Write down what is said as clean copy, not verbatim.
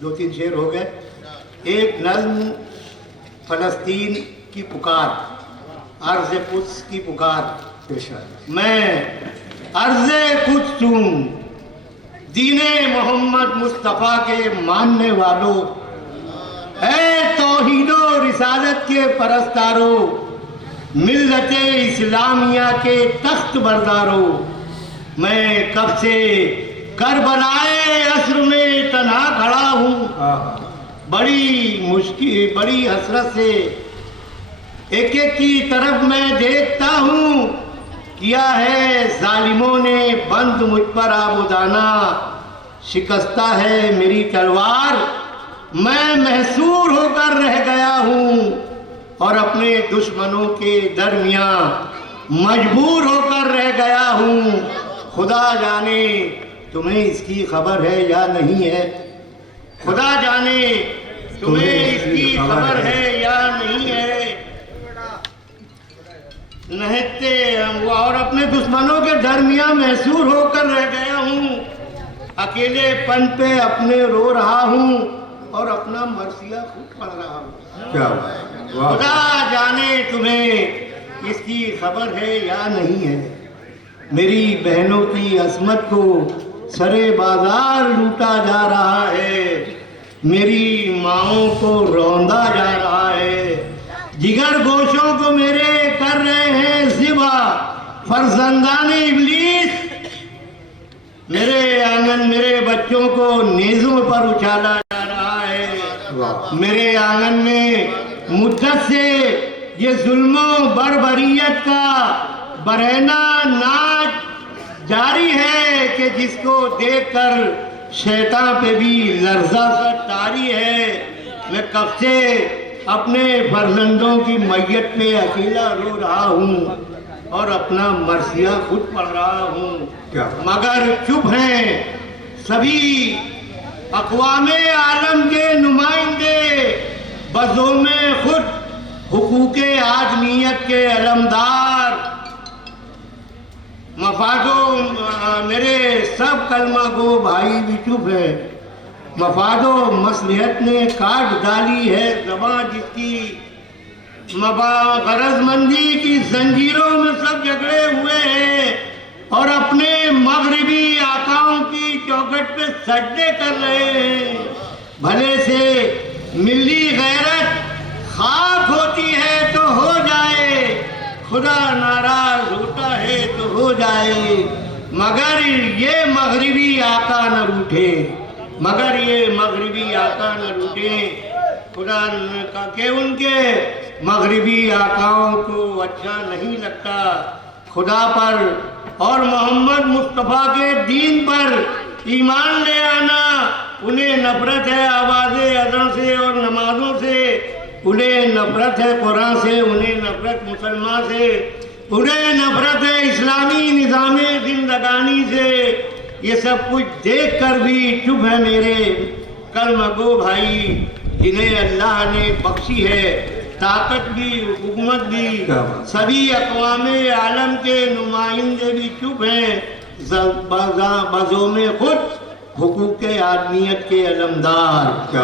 دو تین شعر ہو گئے. ایک نظم فلسطین کی پکار، عرض قدس کی پکار. میں عرض قدس ہوں، دین محمد مصطفیٰ کے ماننے والوں، اے توحید و رسالت کے پرستاروں، ملت اسلامیہ کے تخت برداروں. میں کب سے کربلائے عصر میں تنہا کھڑا ہوں، بڑی مشکل بڑی حسرت سے ایک ایک کی طرف میں دیکھتا ہوں. کیا ہے ظالموں نے بند مجھ پر آبودانہ، شکستہ ہے میری تلوار. میں محصور ہو کر رہ گیا ہوں اور اپنے دشمنوں کے درمیان مجبور ہو کر رہ گیا ہوں. خدا جانے تمہیں اس کی خبر ہے یا نہیں ہے، خدا جانے تمہیں اس کی خبر ہے یا نہیں ہے. نہتے اور اپنے دشمنوں کے درمیان محصور ہو کر رہ گیا ہوں. اکیلے پن پہ اپنے رو رہا ہوں اور اپنا مرثیہ خود پڑھ رہا ہوں. خدا جانے تمہیں اس کی خبر ہے یا نہیں ہے. میری بہنوں کی عصمت کو سرے بازار لوٹا جا رہا ہے، میری ماؤں کو روندا جا رہا ہے. جگر گوشوں کو میرے کر رہے ہیں ذبح فرزندان ابلیس. میرے آنگن میرے بچوں کو نیزوں پر اچھالا جا رہا ہے. میرے آنگن میں مدت سے یہ ظلم و بربریت کا برہنہ ناچ جاری ہے کہ جس کو دیکھ کر شیطان پہ بھی لرزہ سا طاری ہے. میں کب سے اپنے فرزندوں کی میت پہ اکیلا رو رہا ہوں اور اپنا مرثیہ خود پڑھ رہا ہوں. مگر چپ ہیں سبھی اقوام عالم کے نمائندے، بزوم خود حقوق آدمیت کے علمدار. مفادوں میرے سب کلمہ گو بھائی بھی چپ ہے. مفاد و مصلحت نے کاٹ ڈالی ہے زباں جس کی غرض مندی کی زنجیروں میں سب جھگڑے ہوئے ہیں اور اپنے مغربی آقاؤں کی چوکھٹ پہ سجدے کر رہے ہیں. بھلے سے ملی غیرت خاک ہوتی ہے تو ہو جائے، خدا ناراض ہوتا ہے تو ہو جائے، مگر یہ مغربی آقا نہ روٹھے، مگر یہ مغربی آقا نہ روٹھے. خدا کا کہ ان کے مغربی آقاؤں کو اچھا نہیں لگتا خدا پر اور محمد مصطفیٰ کے دین پر ایمان لے آنا. انہیں نفرت ہے آواز اذان سے اور نمازوں سے، انہیں نفرت ہے قرآن سے، انہیں نفرت مسلمان سے، انہیں نفرت ہے اسلامی نظام زندگانی سے. یہ سب کچھ دیکھ کر بھی چپ ہے میرے کلمہ گو بھائی جنہیں اللہ نے بخشی ہے طاقت بھی حکومت بھی. سبھی اقوام عالم کے نمائندے بھی چپ ہیں، بزوم خود حقوق آدمیت کے علمدار.